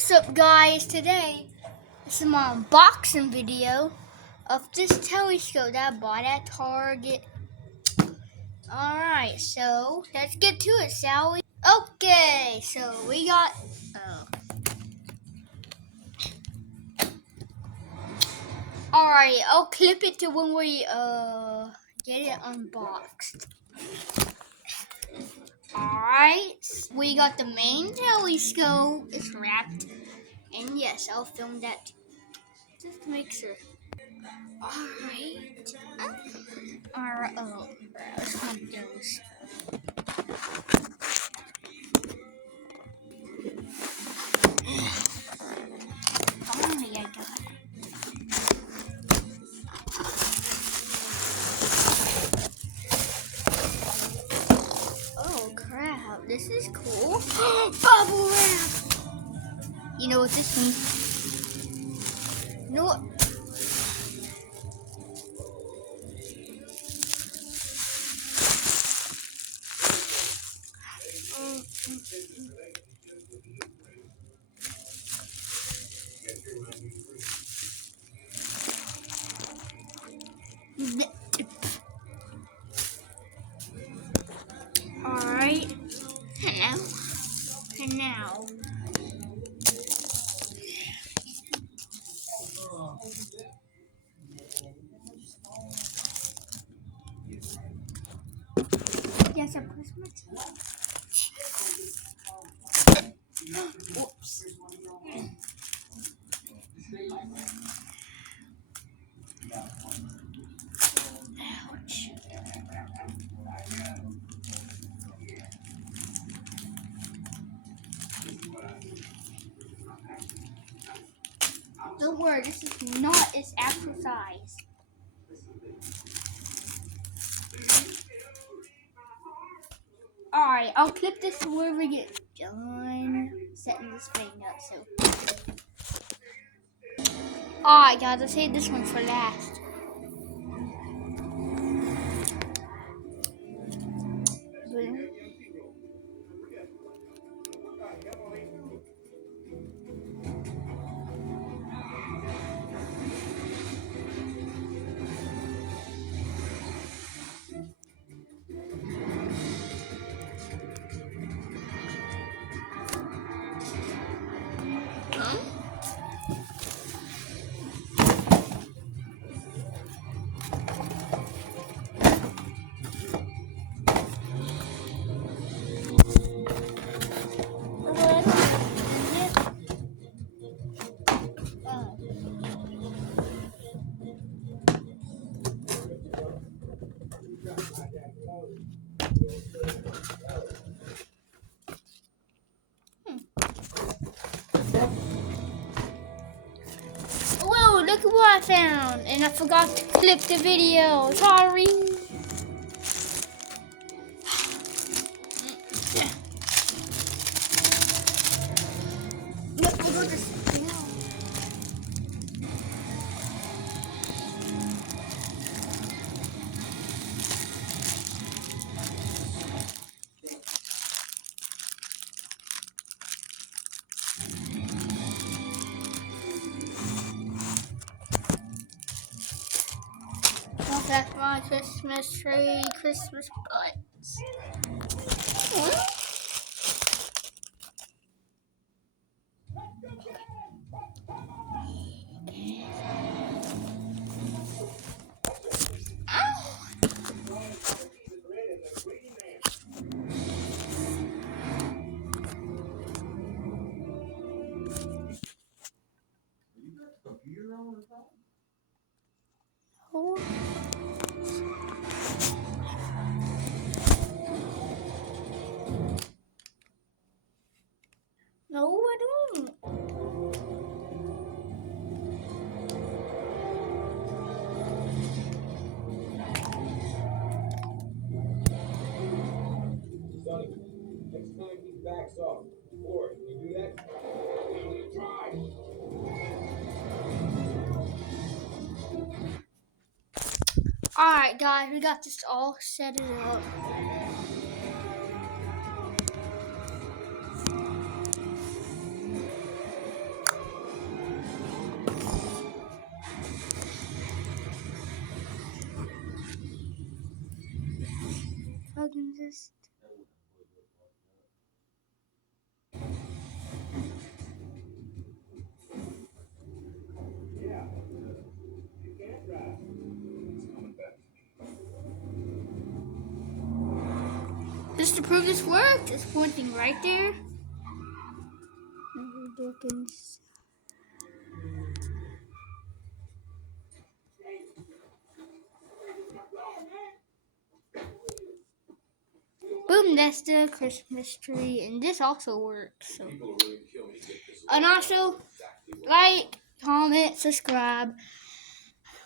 What's up, guys? Today it's an unboxing video of this telescope that I bought at Target. Alright, so let's get to it, shall we? Okay, so we got alright, I'll clip it to when we get it unboxed. Alright, we got the main telescope. It's wrapped. And yes, I'll film that just to make sure. Alright. Let's find those. Finally, I got it. Oh crap, this is cool. Bubble wrap! You know what this means? You know what? Alright. And now. Yes, I pressed my Whoops. Ouch. Don't worry, this is not its actual size. Alright, I'll clip this where we get done setting this thing up. Alright, guys, I'll save this one for last. Whoa, look at what I found. And I forgot to clip the video. Sorry. Yep, I got this. That's my Christmas tree, Christmas lights. Oh. No, I don't. Sonny, next time he backs off. Or can you do that? Try. Alright, guys, we got this all set up. test. Yeah. You can't drive. Just to prove this worked, it's pointing right there. Boom, that's the Christmas tree, and this also works. So. And also, like, comment, subscribe,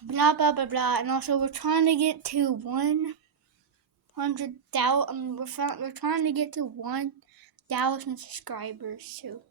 blah blah blah blah. And also, we're trying to get to 100,000. We're trying to get to 1,000 subscribers. So.